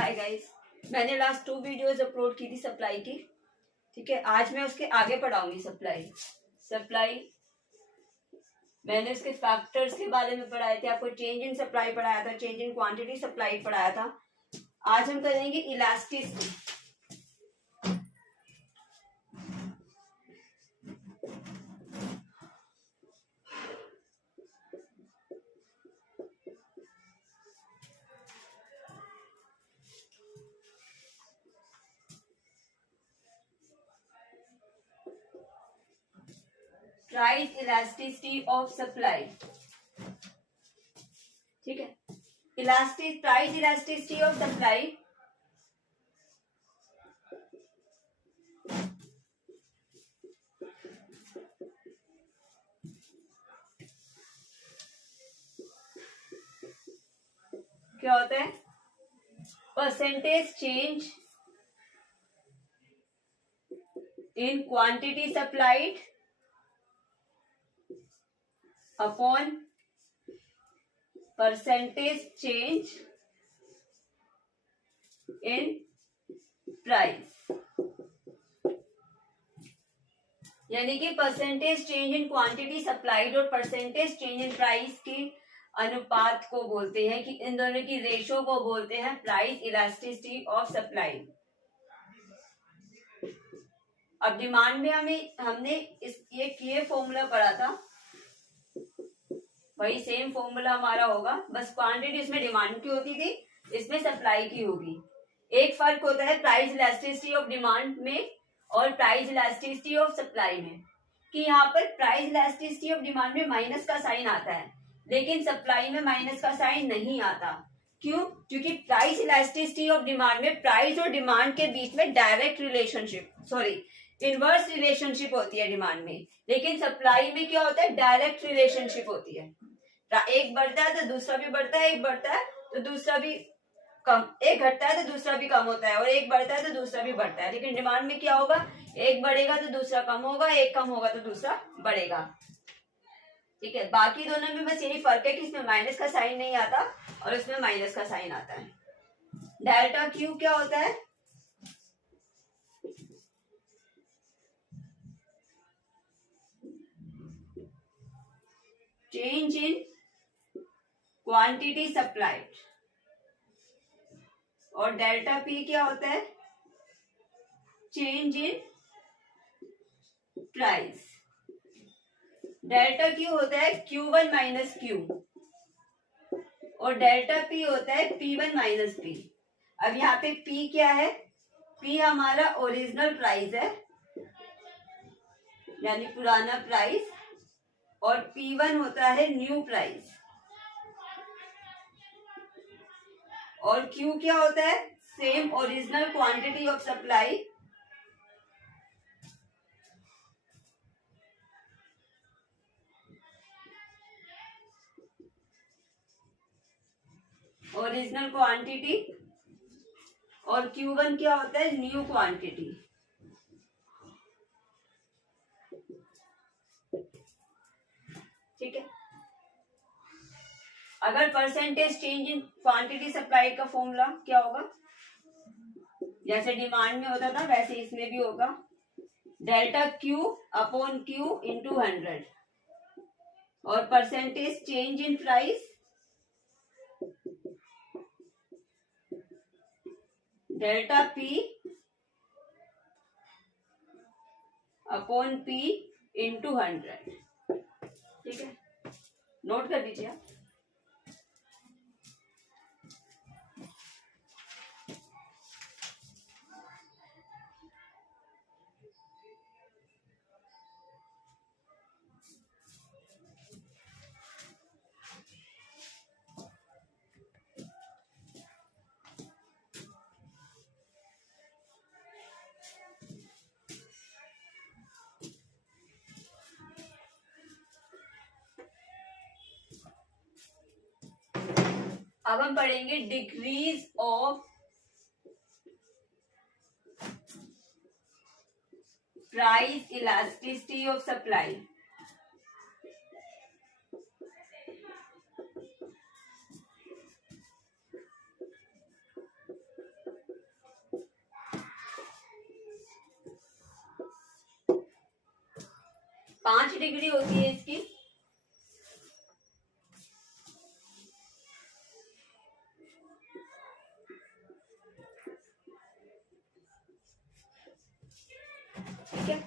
Hi guys, मैंने last 2 videos upload की थी सप्लाई की। ठीक है, आज मैं उसके आगे पढ़ाऊंगी। सप्लाई मैंने उसके फैक्टर्स के बारे में पढ़ाए थे, आपको चेंज इन सप्लाई पढ़ाया था, चेंज इन क्वांटिटी सप्लाई पढ़ाया था। आज हम करेंगे elasticity. Price elasticity of supply. ठीक है, प्राइस इलास्टिसिटी ऑफ सप्लाई क्या होता है? Percentage change in quantity supplied upon percentage change in price. यानी कि percentage change in quantity supplied और परसेंटेज चेंज इन प्राइस के अनुपात को बोलते हैं, कि इन दोनों की रेशो को बोलते हैं प्राइस इलास्टिसिटी ऑफ सप्लाई। अब डिमांड में हमने ये फॉर्मूला पढ़ा था, वही सेम फॉर्मूला हमारा होगा, बस क्वांटिटी इसमें डिमांड की होती थी, इसमें सप्लाई की होगी। एक फर्क होता है प्राइस इलास्टिसिटी ऑफ डिमांड में और प्राइस इलास्टिसिटी ऑफ सप्लाई में, कि यहाँ पर प्राइस इलास्टिसिटी ऑफ डिमांड में माइनस का साइन आता है, लेकिन सप्लाई में माइनस का साइन नहीं आता। क्यों? क्योंकि प्राइस इलास्टिसिटी ऑफ डिमांड में प्राइस और डिमांड के बीच में डायरेक्ट इनवर्स रिलेशनशिप होती है डिमांड में, लेकिन सप्लाई में क्या होता है? डायरेक्ट रिलेशनशिप होती है। एक बढ़ता है तो दूसरा भी बढ़ता है, एक बढ़ता है तो दूसरा भी कम, एक घटता है तो दूसरा भी कम होता है, और एक बढ़ता है तो दूसरा भी बढ़ता है। लेकिन डिमांड में क्या होगा? एक बढ़ेगा तो दूसरा कम होगा, एक कम होगा तो दूसरा बढ़ेगा। ठीक है, बाकी दोनों में बस यही फर्क है कि इसमें माइनस का साइन नहीं आता और इसमें माइनस का साइन आता है। डेल्टा क्यू क्या होता है? चेंज इन क्वांटिटी सप्लाइड, और डेल्टा पी क्या होता है? Change in price. Delta Q होता है Q1 माइनस क्यू, और डेल्टा पी होता है P1 माइनस पी। अब यहाँ पे P क्या है? P हमारा ओरिजिनल प्राइस है, यानी पुराना प्राइस, और P1 होता है न्यू प्राइस। और Q क्या होता है? Same original quantity of supply, original quantity, और Q1 क्या होता है? New quantity. ठीक है, अगर percentage change in quantity supply का फॉर्मूला क्या होगा? जैसे डिमांड में होता था वैसे इसमें भी होगा, delta Q upon Q into 100, और percentage change in price delta P upon P into 100। ठीक है, नोट कर दीजिए आप। अब हम पढ़ेंगे decrease of price elasticity of supply. 5 degree होती है इसकी। ठीक है,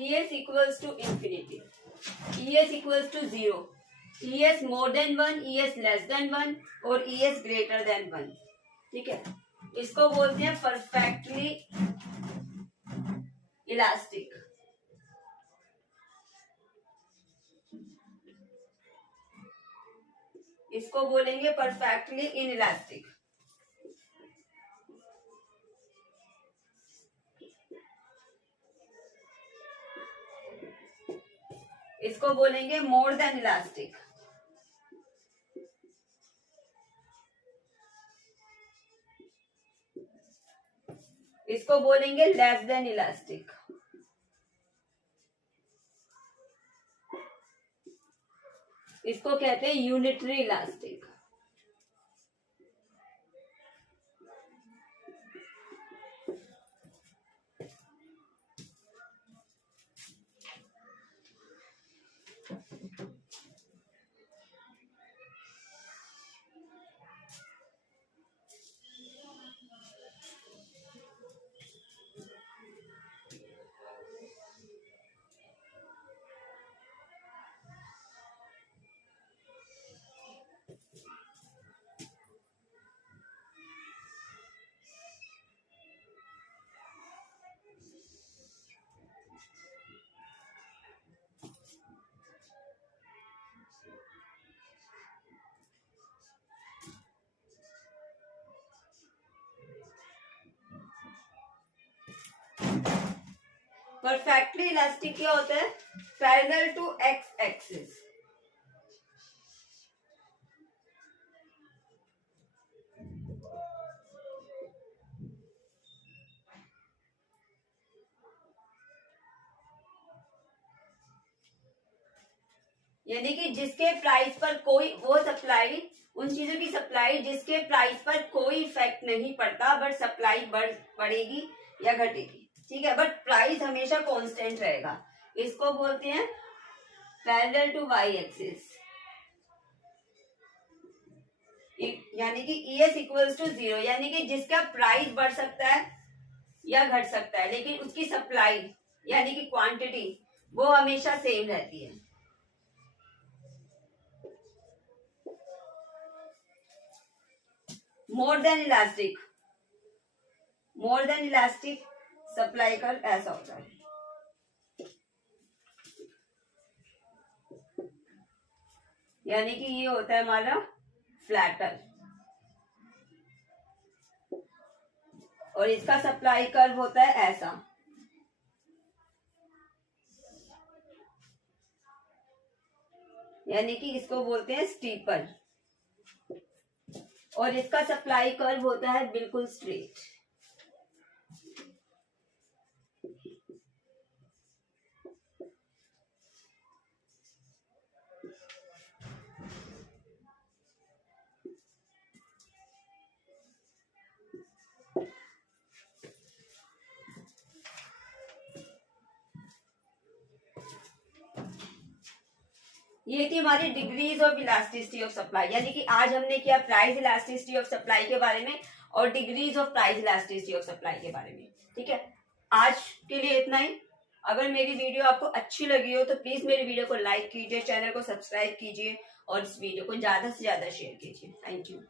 ES equals to infinity, ES equals to 0, ES more than 1, ES less than 1 और ES greater than 1। ठीक है, इसको बोलते हैं परफेक्टली इलास्टिक। इसको बोलेंगे परफेक्टली इनइलास्टिक। इसको बोलेंगे मोर देन इलास्टिक। इसको बोलेंगे लेस देन इलास्टिक। इसको कहते हैं यूनिटरी इलास्टिक। परफेक्टली इलास्टिक क्या होता है? Parallel to X axis. यानी कि जिसके प्राइस पर कोई वो सप्लाई, उन चीजों की सप्लाई जिसके प्राइस पर कोई इफेक्ट नहीं पड़ता, बट सप्लाई बढ़ेगी या घटेगी। ठीक है, बट प्राइस हमेशा कांस्टेंट रहेगा। इसको बोलते हैं पैरेलल टू वाई एक्सिस। यानी कि ES इक्वल्स टू 0, यानी कि जिसका प्राइस बढ़ सकता है या घट सकता है, लेकिन उसकी सप्लाई यानी कि क्वांटिटी वो हमेशा सेम रहती है। More than elastic, more than elastic supply कर ऐसा होता है। यानी कि ये होता है हमारा फ्लैटर, और इसका सप्लाई कर्व होता है ऐसा। यानी कि इसको बोलते हैं स्टीपर, और इसका सप्लाई कर्व होता है बिल्कुल स्ट्रेट। ये थी हमारी degrees of elasticity of supply. यानी कि आज हमने किया प्राइस इलास्टिसिटी ऑफ सप्लाई के बारे में और degrees of price elasticity of supply के बारे में। ठीक है, आज के लिए इतना ही। अगर मेरी वीडियो आपको अच्छी लगी हो तो प्लीज मेरी वीडियो को लाइक कीजिए, चैनल को सब्सक्राइब कीजिए और इस वीडियो को ज्यादा से ज्यादा शेयर कीजिए। Thank you.